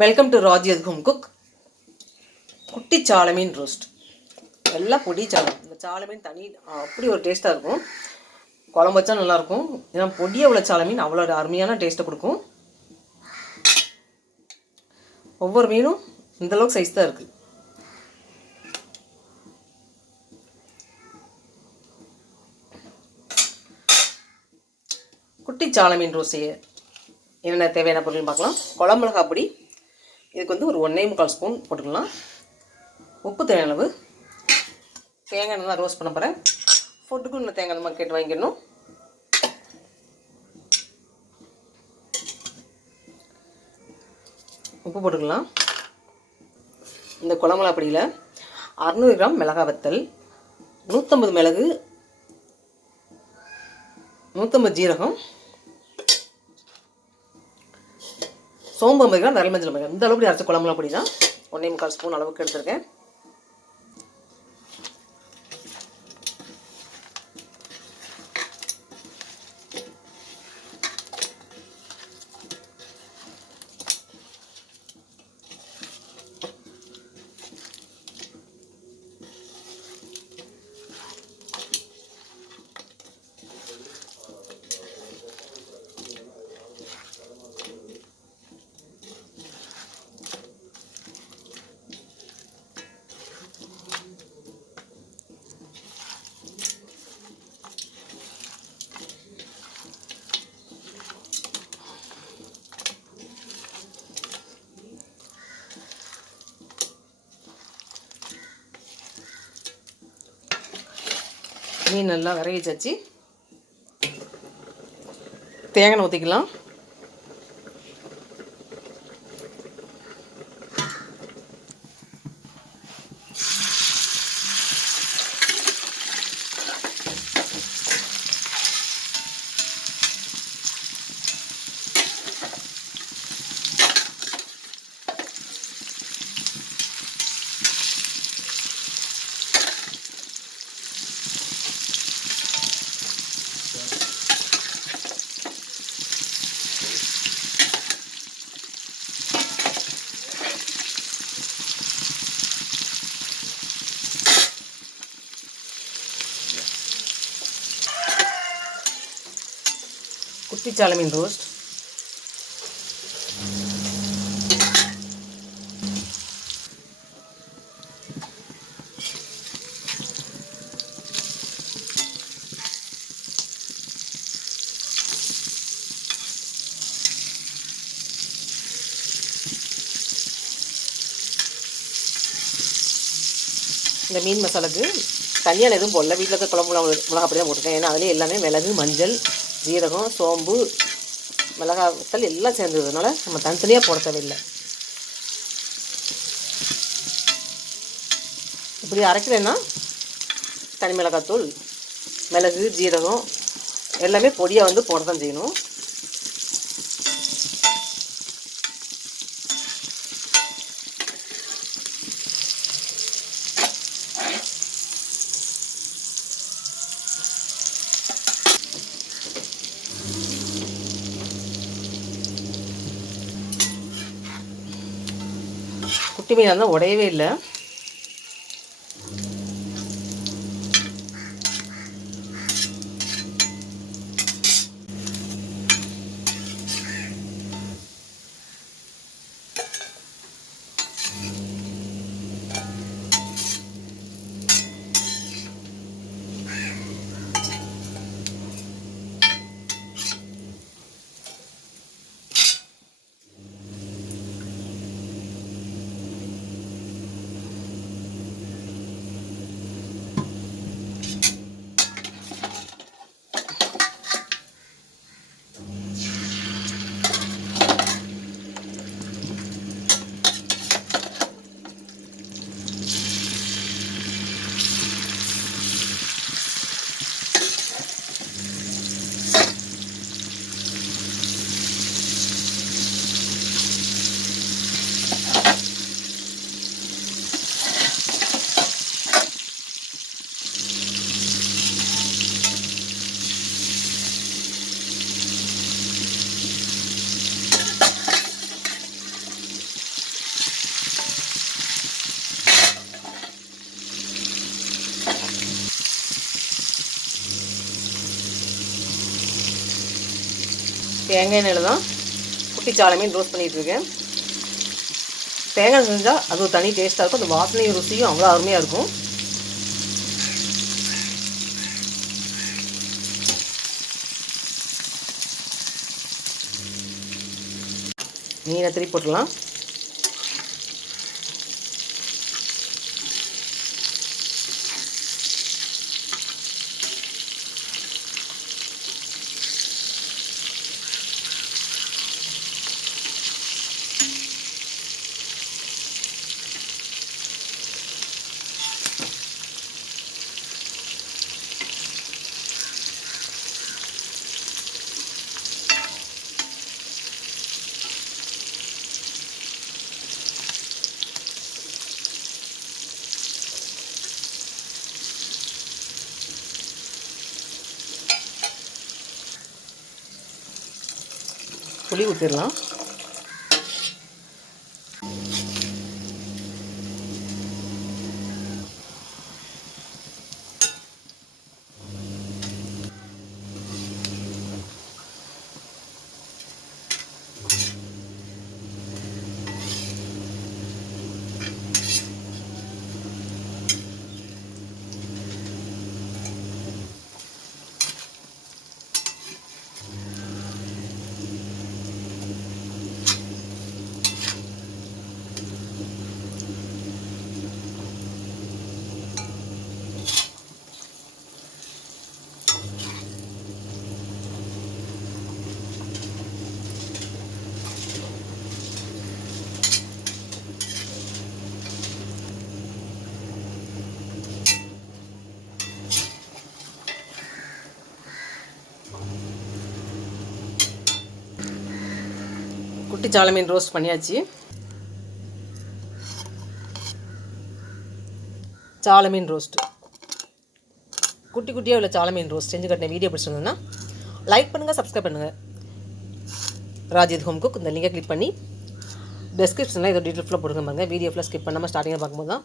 Welcome to Raji's home cook. குட்டி சால மீன் roast. எல்லாம் பொடி சாலம். இந்த சால மீன் தனி அப்படி ஒரு டேஸ்ட்டாக இருக்கும். குழம்பு வச்சா நல்லாயிருக்கும். ஏன்னா பொடியை உள்ள சால மீன் அவ்வளோ அருமையான டேஸ்ட்டை கொடுக்கும். ஒவ்வொரு மீனும் இந்தளவுக்கு சைஸ் தான் இருக்குது. குட்டி சால மீன் ரோஸ்ட் செய்ய என்னென்ன தேவையான பொருள்னு பார்க்கலாம். குழம்பு மிளகாய் பொடி, இதுக்கு வந்து ஒரு 1.25 ஸ்பூன் போட்டுக்கலாம். உப்பு தேவையான அளவு. தேங்காய் நல்லா ரோஸ்ட் பண்ண போகிறேன். ஃபுட்டுக்கும் இன்னும் தேங்காய் நம்ம கேட்டு வாங்கிக்கணும். உப்பு போட்டுக்கலாம். இந்த குழம்பு மிளகாய் பொடியில் 600 கிராம் மிளகாய் வத்தல், 150 மிளகு, 150 ஜீரகம், சோம்பு 50 கிராம், விரல் மஞ்சள் 50 கிராம். இந்த அளவுக்கு அரைச்ச குழம்புல பொடி தான் 1.25 ஸ்பூன் அளவுக்கு எடுத்துருக்கேன். மீன் நல்லா விரைவி வச்சு தேங்காய் ஊற்றிக்கலாம். குட்டி சால மீன் ரோஸ்ட். இந்த மீன் மசாலாவுக்கு தனியாக எதுவும் போடல. வீட்டில் இருக்க குழம்பு மிளகா அப்படி தான் போட்டிருக்கேன். ஏன்னா அதிலே எல்லாமே மிளகு, மஞ்சள், ஜீரகம், சோம்பு, மிளகாய் வத்தல் எல்லாம் சேர்ந்ததுனால நம்ம தனித்தனியாக போட தேவையில்லை. இப்படி அரைக்கிறேன்னா தனி மிளகாத்தூள், மிளகு, ஜீரகம் எல்லாமே பொடியாக வந்து போட தான் செய்யணும். குட்டி மீன் இருந்தால் உடையவே இல்லை. தேங்காய் எண்ணெயில் தான் குட்டி சாலை மீன் ரோஸ்ட் பண்ணிகிட்ருக்கேன். தேங்காய் செஞ்சால் அது ஒரு தனி டேஸ்ட்டாக இருக்கும். அந்த வாசனையும் ருசியும் அவ்வளோ அருமையாக இருக்கும். மீனை திருப்பி போட்டுடலாம். புளி ஊற்றிடலாம். குட்டி சாலை மீன் ரோஸ்ட் பண்ணியாச்சு. சாலை மீன் ரோஸ்ட்டு குட்டி குட்டியாக உள்ள சாலை மீன் ரோஸ்ட் செஞ்சு கட்டின வீடியோ பிடிச்சிருந்ததுன்னா லைக் பண்ணுங்கள், சப்ஸ்கிரைப் பண்ணுங்கள். ராஜித் ஹோம் குக் இந்த லிங்கை கிளிக் பண்ணி டெஸ்கிரிப்ஷனில் இதோ டீட்டெயில் ஃபுல்லாக போடுங்க பாருங்கள். வீடியோ ஃபுல்லாக ஸ்கிப் பண்ணாமல் ஸ்டார்டிங்கில் பார்க்கும்போது தான்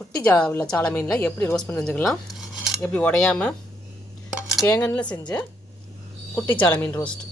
குட்டி உள்ள சாலை மீனில் எப்படி ரோஸ்ட் பண்ணி செஞ்சுக்கலாம், எப்படி உடையாமல் தேங்காயில் செஞ்ச குட்டி சாலை மீன் ரோஸ்ட்.